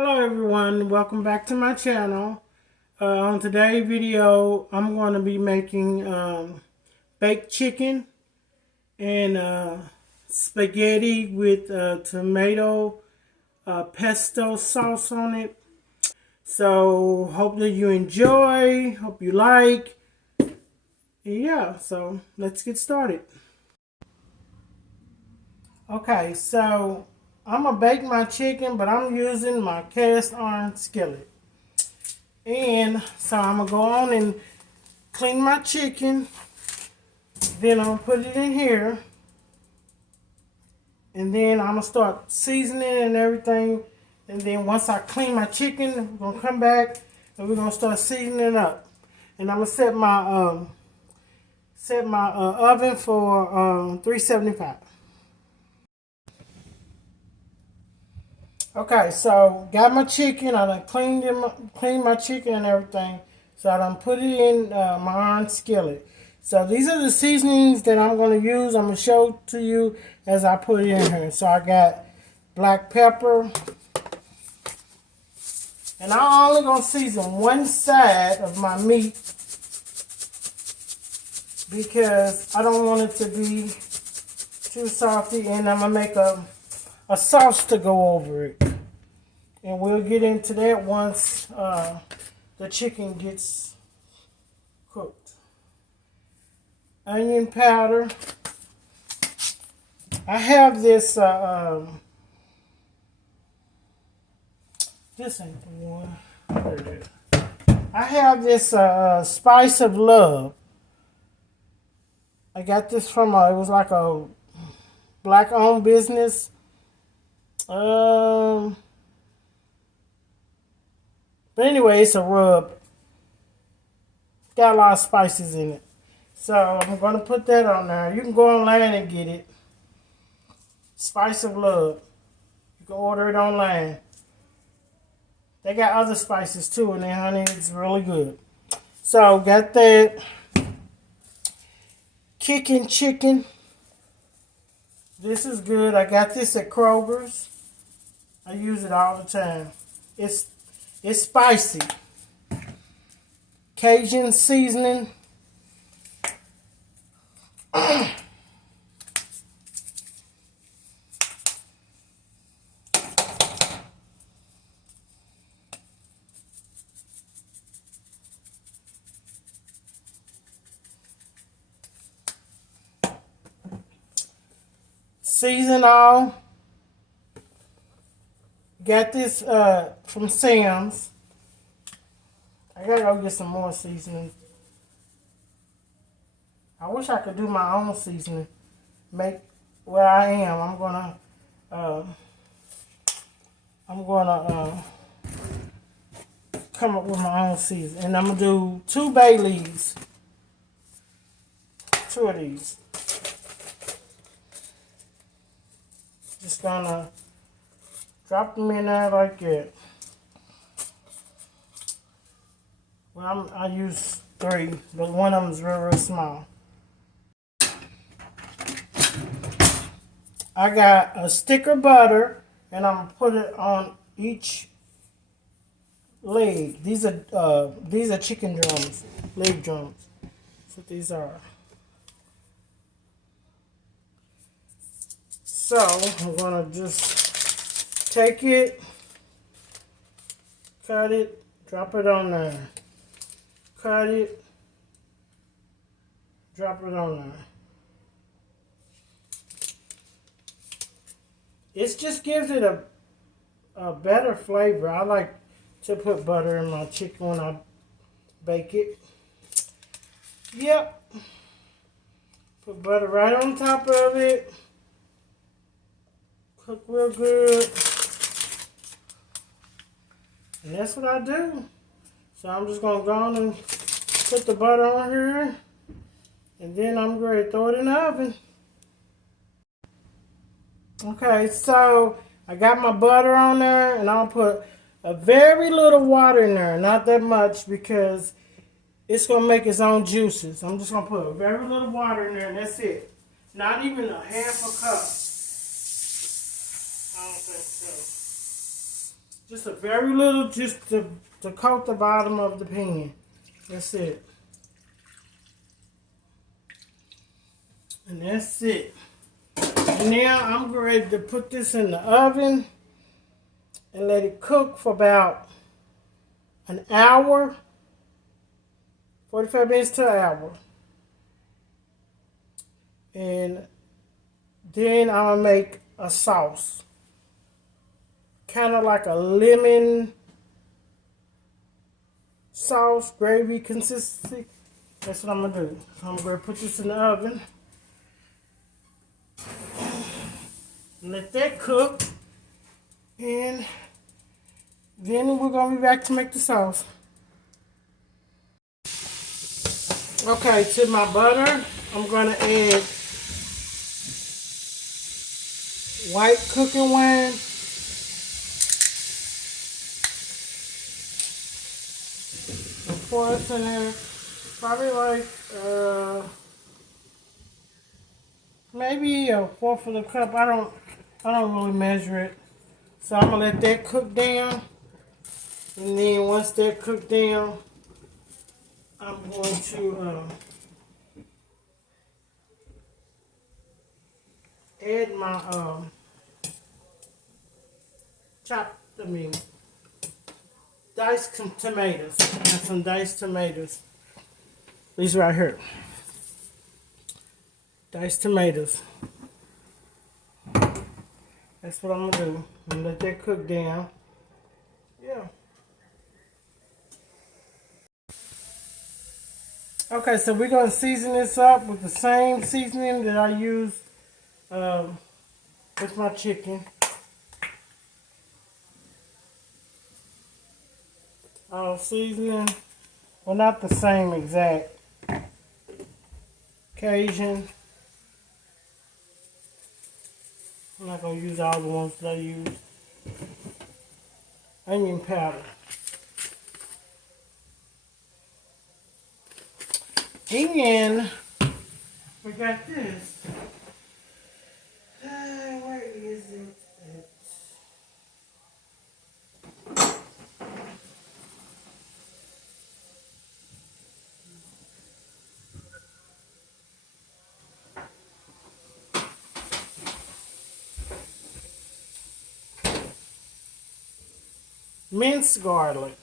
Hello everyone, welcome back to my channel. On today's video, I'm going to be making baked chicken and spaghetti with tomato pesto sauce on it. So hope that you enjoy, hope you like. Yeah, so let's get started. Okay, so I'm going to bake my chicken, but I'm using my cast iron skillet. And so I'm going to go on and clean my chicken. Then I'm going to put it in here. And then I'm going to start seasoning and everything. And then once I clean my chicken, we're going to come back and we're going to start seasoning up. And I'm going to set my oven for 375. Okay, so got my chicken. I done cleaned my chicken and everything. So I done put it in my iron skillet. So these are the seasonings that I'm going to use. I'm going to show to you as I put it in here. So I got black pepper. And I'm only going to season one side of my meat because I don't want it to be too salty. And I'm going to make a sauce to go over it. And we'll get into that once the chicken gets cooked. Onion powder. I have this, this ain't the one. There it is. I have this Spice of Love. I got this from, it was like a black-owned business. But anyway, it's a rub. Got a lot of spices in it. So I'm going to put that on there. You can go online and get it. Spice of Love. You can order it online. They got other spices too in there, honey. It's really good. So got that. Kicking chicken. This is good. I got this at Kroger's. I use it all the time. It's spicy. Cajun seasoning. Season all. Got this from Sam's. I gotta go get some more seasoning. I wish I could do my own seasoning. Make where I am. I'm gonna come up with my own seasoning, and I'm gonna do 2 bay leaves. 2 of these. Just gonna drop them in there like that. Well, I use 3, but one of them is real small. I got a stick of butter, and I'm gonna put it on each leg. These are chicken drums, leg drums. That's what these are. So I'm gonna just take it, cut it, drop it on there. Cut it, drop it on there. It just gives it a better flavor. I like to put butter in my chicken when I bake it. Yep. Put butter right on top of it. Cook real good. And that's what I do. So I'm just going to go on and put the butter on here. And then I'm going to throw it in the oven. Okay, so I got my butter on there. And I'll put a very little water in there. Not that much because it's going to make its own juices. I'm just going to put a very little water in there and that's it. Not even a half a cup. I don't think so. Just a very little, just to coat the bottom of the pan. That's it. And that's it. And now I'm ready to put this in the oven and let it cook for about an hour, 45 minutes to an hour. And then I'm gonna make a sauce. Kind of like a lemon sauce, gravy consistency. That's what I'm gonna do. So I'm gonna put this in the oven. Let that cook. And then we're gonna be back to make the sauce. Okay, to my butter, I'm gonna add white cooking wine, and pour this in there. Probably like maybe a fourth of the cup. I don't really measure it. So I'm gonna let that cook down, and then once that cooked down, I'm going to add my diced tomatoes. I have some diced tomatoes. These right here. Diced tomatoes. That's what I'm gonna do. I'm gonna let that cook down. Yeah. Okay, so we're gonna season this up with the same seasoning that I used with my chicken. Seasoning, well, not the same exact. Cajun. I'm not gonna use all the ones that I used. Onion powder. And we got this. Where is it? Minced garlic.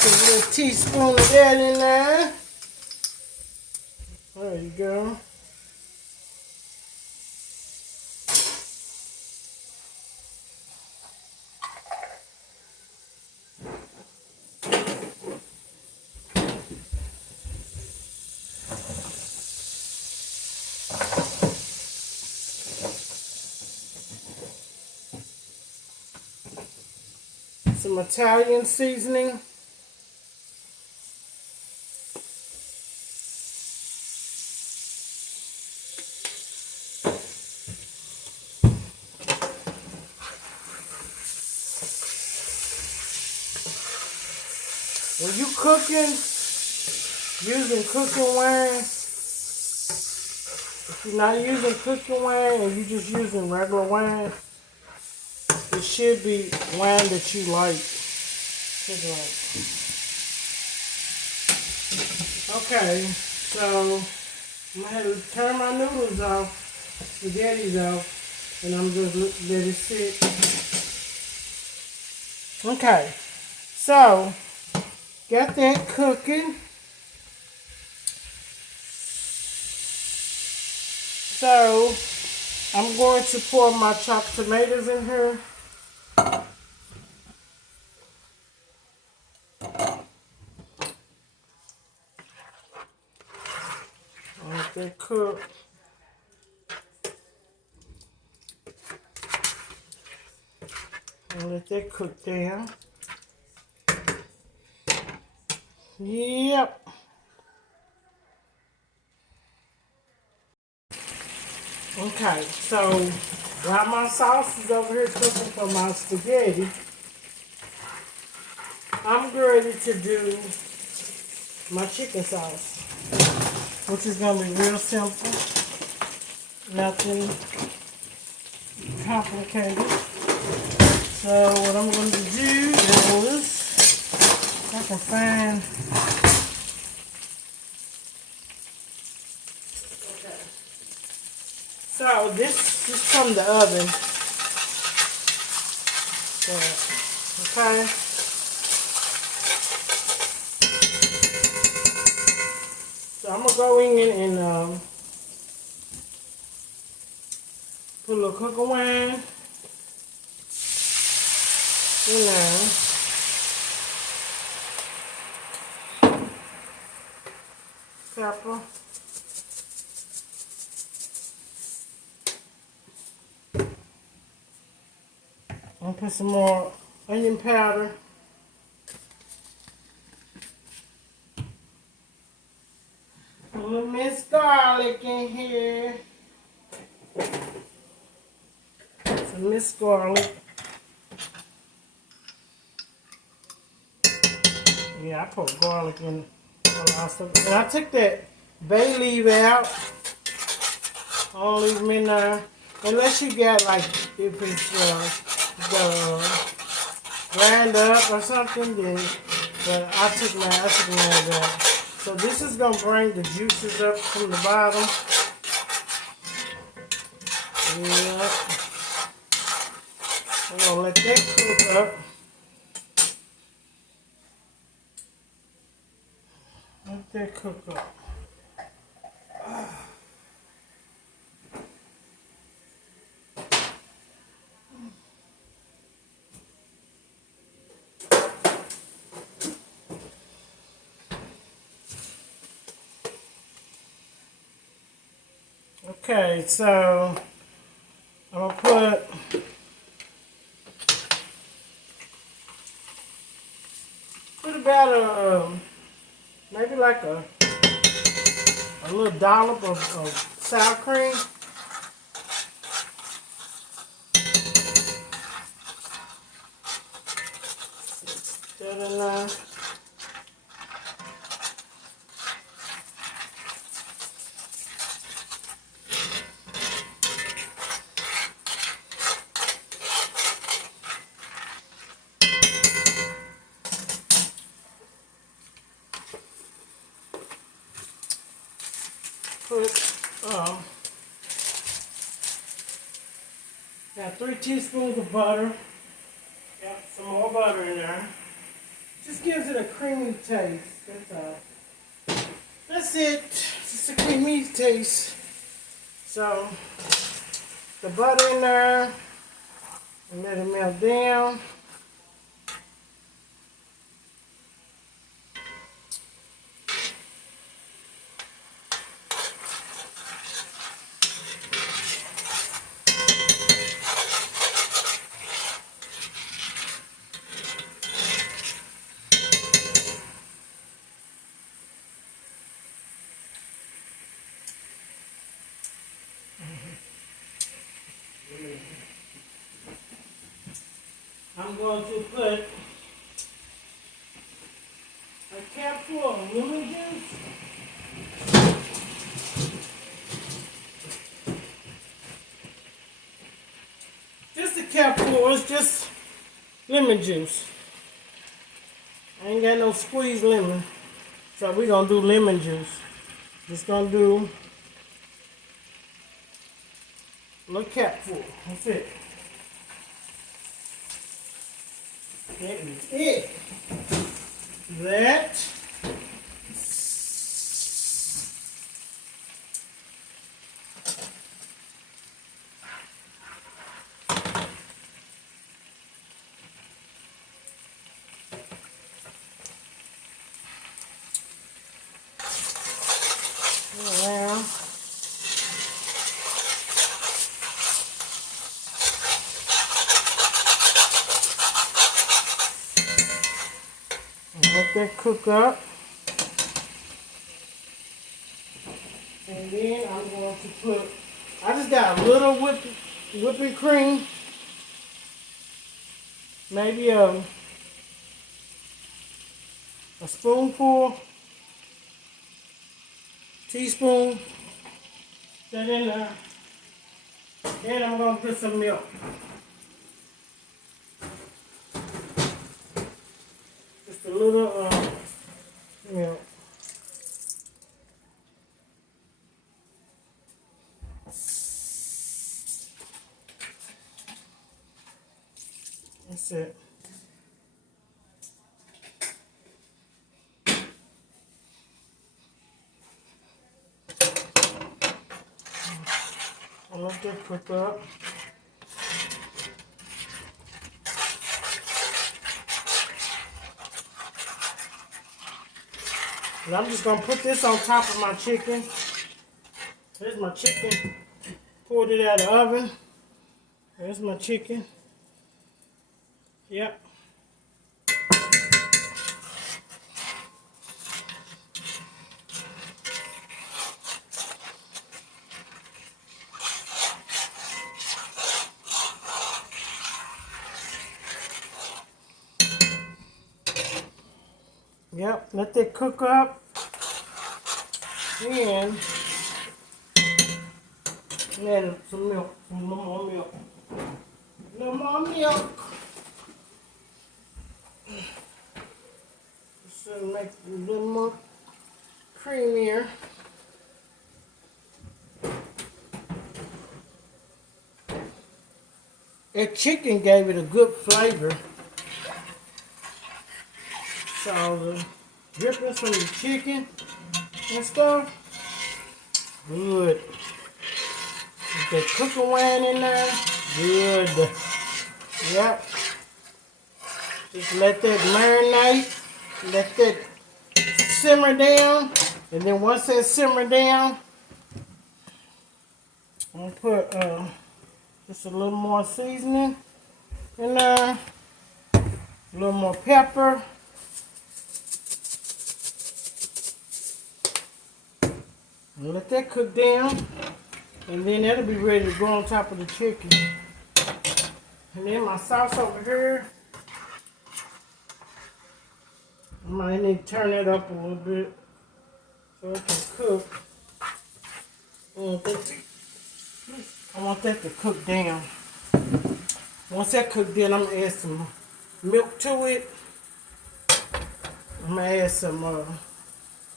Put a little teaspoon of that in there. There you go. Some Italian seasoning. When you cooking, using cooking wine, if you're not using cooking wine and you're just using regular wine, it should be wine that you like. Okay, so I'm going to have to turn my noodles off, spaghettis off, and I'm just let it sit. Okay, so got that cooking. So I'm going to pour my chopped tomatoes in here. Let that cook. And let that cook down. Yep. Okay, so while my sauce is over here cooking for my spaghetti, I'm ready to do my chicken sauce, which is going to be real simple. Nothing complicated. So what I'm going to do is, if I can find, okay. So this is from the oven. Okay. So I'm gonna go in and put a little cooking wine in there. Pepper. I'm gonna put some more onion powder. A little minced garlic in here. Some minced garlic. Yeah, I put garlic in a lot of stuff. And I took that bay leaf out. I don't leave them in there. Unless you got like, if it's the grind up or something, then, but I took mine out. So this is gonna bring the juices up from the bottom. Yeah. I'm gonna let that cook up. Let that cook up. Okay, so I'm gonna put about a maybe like a little dollop of sour cream. That in there. Put got 3 teaspoons of butter. Got some more butter in there. Just gives it a creamy taste. That's all. That's it. Just a creamy taste. So the butter in there, and let it melt down. I'm going to put a capful of lemon juice. Just a capful, it's just lemon juice. I ain't got no squeezed lemon. So we're going to do lemon juice. Just going to do a little capful. That's it. That is it. That. Around. Let that cook up. And then I'm going to put, I just got a little whipping cream. Maybe a spoonful, teaspoon. That in there. Then I'm gonna put some milk. Just a little milk. That's it. I'll let that cook up. And I'm just gonna put this on top of my chicken. There's my chicken. Pulled it out of the oven. There's my chicken. Yep. Yep, let that cook up. And add some milk, a little more milk. A little more milk. Just to make it a little more creamier. That chicken gave it a good flavor. So the drippings from the chicken and stuff, good. With that cooking wine in there, good. Yep. Just let that marinate, let that simmer down, and then once that simmer down, I'm gonna put just a little more seasoning in there, a little more pepper. And let that cook down, and then that'll be ready to go on top of the chicken. And then my sauce over here, I might need to turn it up a little bit so it can cook. I want that to cook down. Once that cooked down, I'm gonna add some milk to it. I'm gonna add some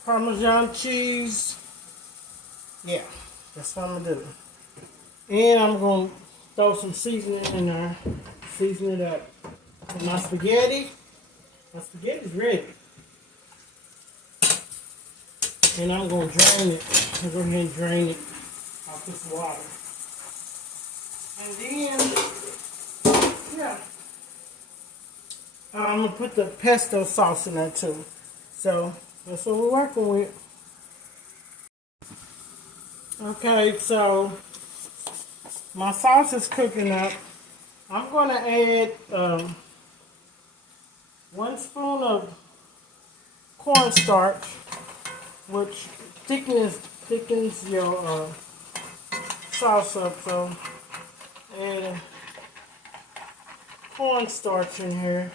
Parmesan cheese. Yeah, that's what I'm gonna do. And I'm gonna throw some seasoning in there. Season it up. And my spaghetti's ready. And I'm gonna drain it. I'm gonna go ahead and drain it off this water. And then, yeah, I'm gonna put the pesto sauce in there too. So that's what we're working with. Okay, so my sauce is cooking up. I'm going to add 1 spoon of cornstarch, which thickens your sauce up. So add cornstarch in here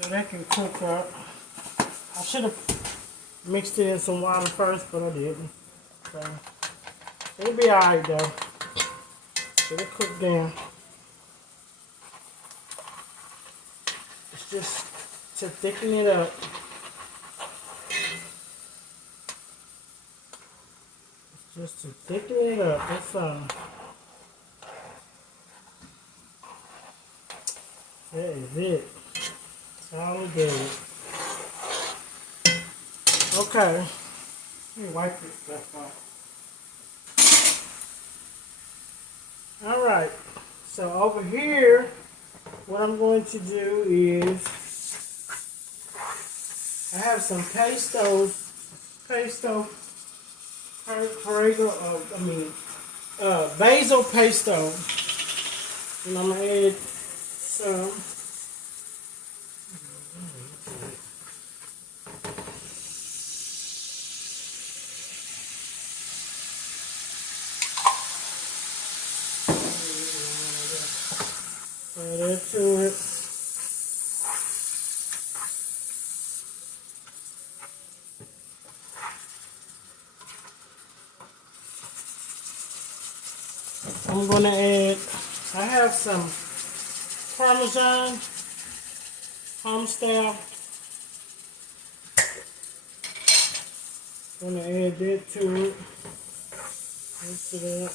so that can cook up. I should have mixed it in some water first, but I didn't. So it'll be alright though. It'll cook down. It's just to thicken it up. It's just to thicken it up. That's all. That is it. That's all we do. Okay. Let me wipe this stuff off. Alright. So over here, what I'm going to do is I have some pesto, basil pesto, and I'm gonna add some. Add that to it. I'm going to add, I have some Parmesan, home style. I'm going to add that to it. Mix it up.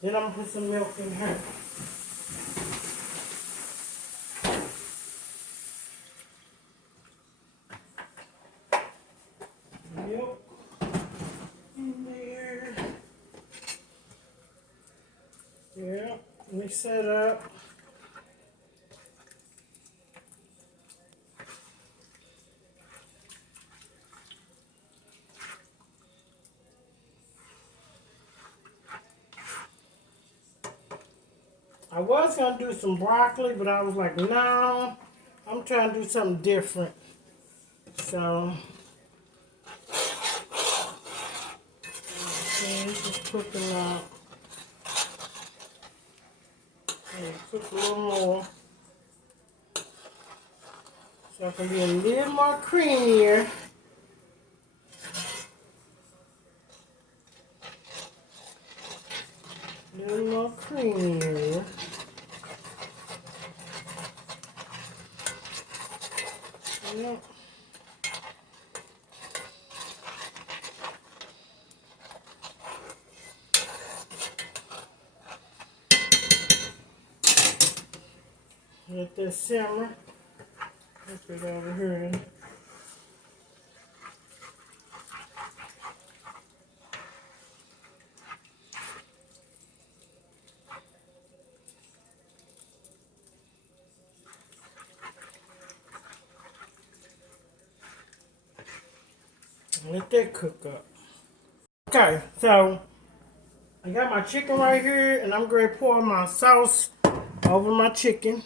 Then I'm going to put some milk in here. Milk in there. Yeah, mix that up. I was going to do some broccoli, but I was like, no, I'm trying to do something different. So, okay, just cooking out. Cook a little more. So I can be a little more creamier. A little more creamier. Yep. Let that simmer. Put it over here. Let that cook up. Okay, so I got my chicken right here, and I'm going to pour my sauce over my chicken.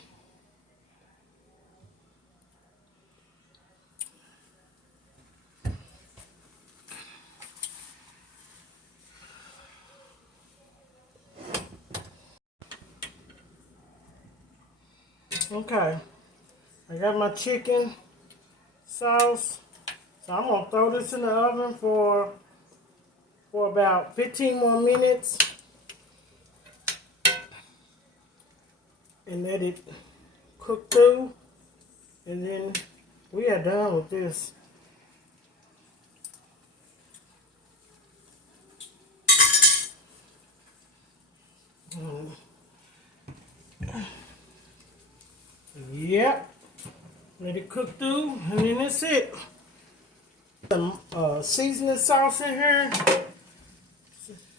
Okay, I got my chicken sauce. So I'm going to throw this in the oven for about 15 more minutes. And let it cook through. And then we are done with this. Yep. Let it cook through, and then that's it. Some seasoning sauce in here.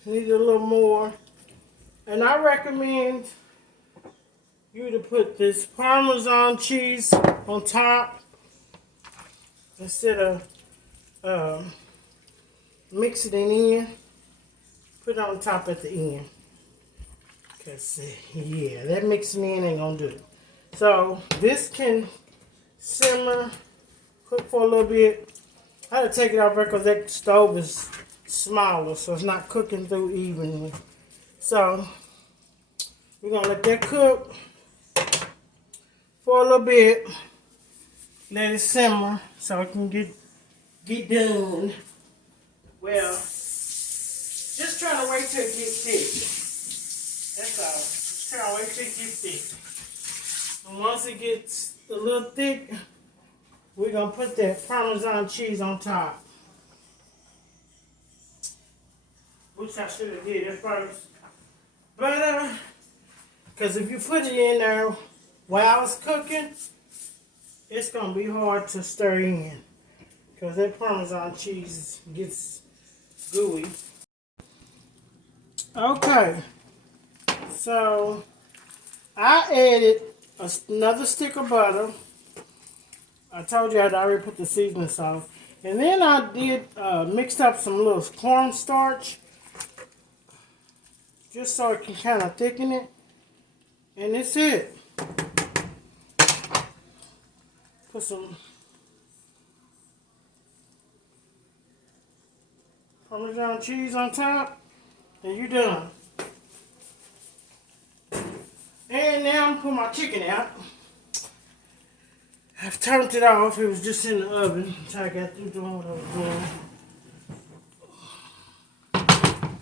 Need a little more. And I recommend you to put this Parmesan cheese on top instead of mixing it in. Put it on top at the end. Because, yeah, that mixing in ain't going to do it. So, this can simmer, cook for a little bit. I had to take it off because that stove is smaller, so it's not cooking through evenly. So, we're going to let that cook for a little bit. Let it simmer so it can get done. Well, just trying to wait till it gets thick. That's all. Just trying to wait till it gets thick. And once it gets a little thick, we're going to put that Parmesan cheese on top. Which I should have did at first. But, because if you put it in there while it's cooking, it's going to be hard to stir in. Because that Parmesan cheese gets gooey. Okay. So, I added another stick of butter. I told you I'd already put the seasoning sauce. And then I did mixed up some little cornstarch. Just so it can kind of thicken it. And that's it. Put some Parmesan cheese on top. And you're done. And now I'm putting my chicken out. I've turned it off. It was just in the oven. So I got through doing what I was doing.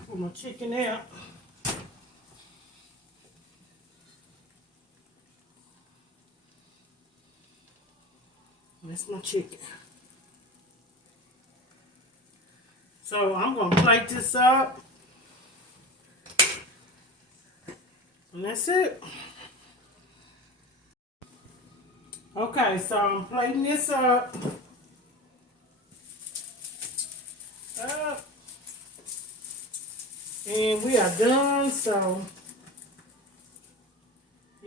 Put my chicken out. That's my chicken. So I'm going to plate this up. And that's it. Okay, so I'm plating this up. And we are done, so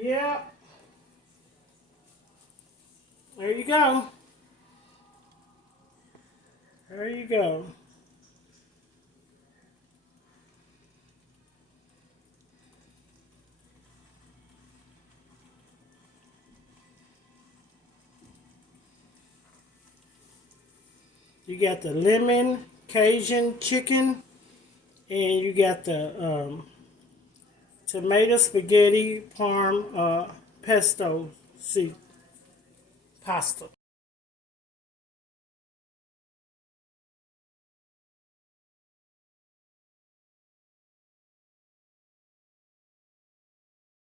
yeah. There you go. There you go. You got the lemon Cajun chicken, and you got the tomato spaghetti pesto pasta.